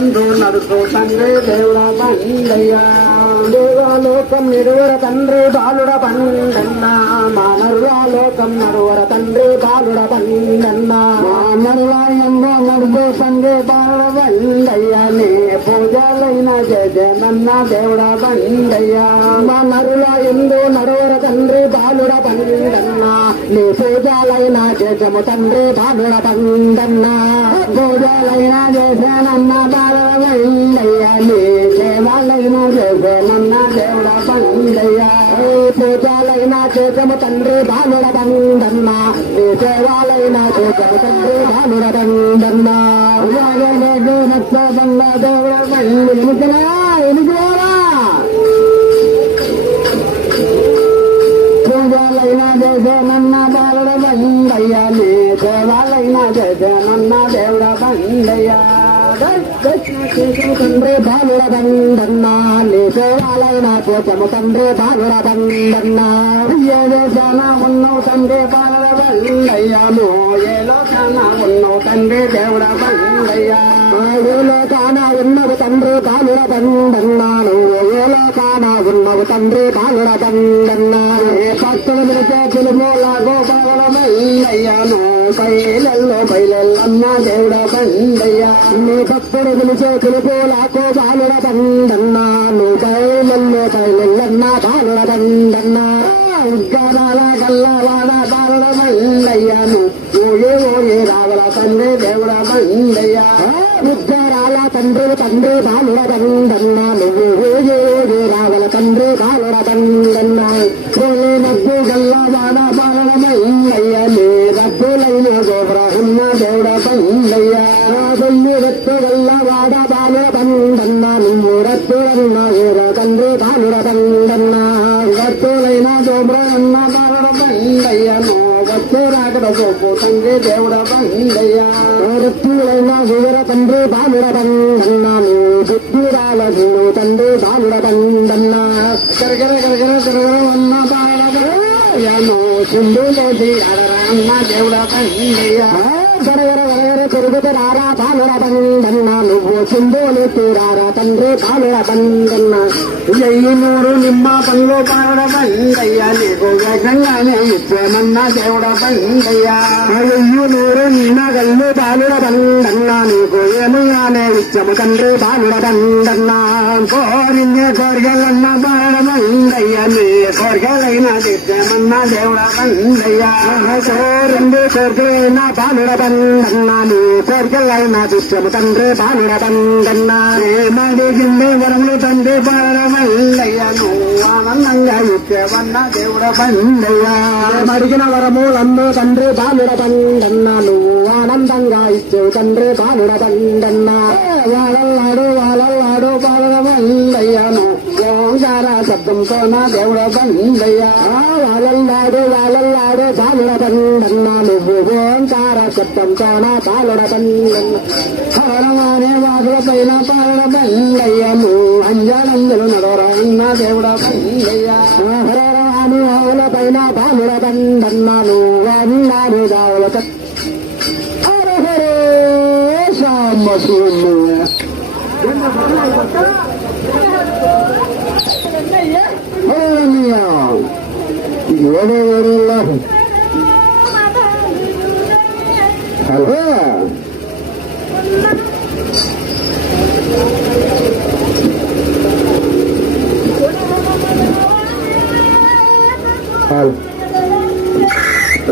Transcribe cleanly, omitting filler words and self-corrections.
తండ్రు నడుచు తండ్రి దేవుడ బండయ్యా దేవాలోకం నిరువర తండ్రి బాలుడ బండన్న మానరులాలోకం నడువర తండ్రి బాలుడ బండన్న మానరులాయంగా నడుచు తండ్రి బాలుడ బండయ్యా నీ పూజలైన జయనన్న దేవుడ బండయ్యా మానరుల ఎందు నడువర తండ్రి బాలుడ బండన్న నీ పూజలైన జయము తండ్రి బాలుడ బండన్న పూజలైన జయనన్న బాలుడ బండయ్యా నీ సేవలైన జయనన్న దేవుడ బండయ్యా పూజలైన చేతము తండ్రి బాలుడ బండన్న నీ సేవలైన చేతము తండ్రి బాలుడ బండన్న బండ దేవుడ బండిరా పూజలైన జయనన్న బాలుడ బండయ్యా నీ సేవలైన జయనన్న దేవుడ బండయ్యా తండ్రి బాలుడ బండన్న నీ సేవాలైన చేతము తండ్రి బాలుడ బండన్న ఏదో చాలా ఉన్నావు తండ్రి బాలుడ బండయ్యాను ఏలో చాలా ఉన్నావు తండ్రి దేవుడ బండయ్యా ఏలో కానా ఉన్నవు తండ్రి బాలుడ బండన్నాను ఏలో కానా ఉన్నవు తండ్రి బాలుడ బండన్నా భక్తులు పిలిచే పిలుమూల గోపాలుడ బండయ్యాను బయలెల్లన్న దేవుడ బండయ్యా నీ భక్తుడు పిలిచే పిలుపులాకో బాలుడ బండన్నా నువ్వు బయలెల్లన్న బాలుడ బండన్నా ఉద్గారాల గల్లవాడ బాలుడ బండయ్యాను ఓయే ఓయే రావల తండ్రి దేవుడ బండయ్యా ఉద్గారాల తండ్రి తండ్రి బాలుడ బండన్నా నువ్వు ఓయే ఓయే రావల తండ్రి బాలుడ బండన్నా మగ్గు గల్లవాడ బాలుడ బండయ్యా నీ రబ్బులైన గోబ్రహ్మ దేవుడ బండయ్యా బొల్లి రత్తు గల్లవాడ బాలుడ బండన్నా నువ్వు రత్తులన్న ఊర తండ్రి బాలుడ బండన్నా రత్తులైన గోబ్రహ్మ బాలుడ బండయ్యను గత్తు రాకడ గోపు తండ్రి దేవుడ బండయ్యా రత్తులైన ఊర తండ్రి బాలుడ బండన్నా నువ్వు బుద్ధిరాల తండ్రి బాలుడ బండన్నా గరగర గరగర గరగర అన్న బాలుడ యాను సింధులోది అడరన్న దేవుడ బండయ్యా గరగర గరగర తిరుగుతారా బాలుడ బండన్నా నువ్వు సింధులు తీరారా తండ్రి బాలుడ బండన్నా ఎయ్యి నూరు నిమ్మ పళ్ళు బాలుడ బండయ్యా నీకు వేగంగానే ఇచ్చేమన్న దేవుడ బండయ్యా ఎయ్యి నూరు నిన్న గల్లు బాలుడ బండన్నా నీకు ఏమయ్యానే ఇచ్చము తండ్రి బాలుడ బండన్నా కోరిన్నే కోరికలన్న బాలుడ బండయ్యా నీ కోరికలైన ఇచ్చేమన్న దేవుడ బండయ్యా కోరింది కోరికలైన బాలుడ బండన్నా నీ కోరికలైన ఇచ్చము తండ్రి బాలుడ బండన్నా మడిగింది వరములు తండ్రి బాలుడ బండయ్యా నువ్వు ఆనందంగా ఇచ్చేవన్న దేవుడ బండయ్యా మడిగిన వరములన్ను తండ్రి బాలుడ బండన్నా నువ్వు ఆనందంగా ఇచ్చేవు తండ్రి బాలుడ బండన్నా వాళ్ళల్లాడు బాలుడ బండయ్యాను ఓంకార శబ్దంతో నా దేవుడ బండయ్యా వాళ్ళల్లాడు బాలుడ బండన్నా నువ్వు ఓంకార శబ్దంతో నా బాలుడ బండన్నా హరణమానే వాదుల పైన బాలుడ బండయ్యను అంజనందులు నడవరన్న దేవుడ బండయ్యా హరణమాని ఆవుల పైన బాలుడ బండన్నాను అన్నాడు దావుల హరే హరే సామసూలు హలో హలో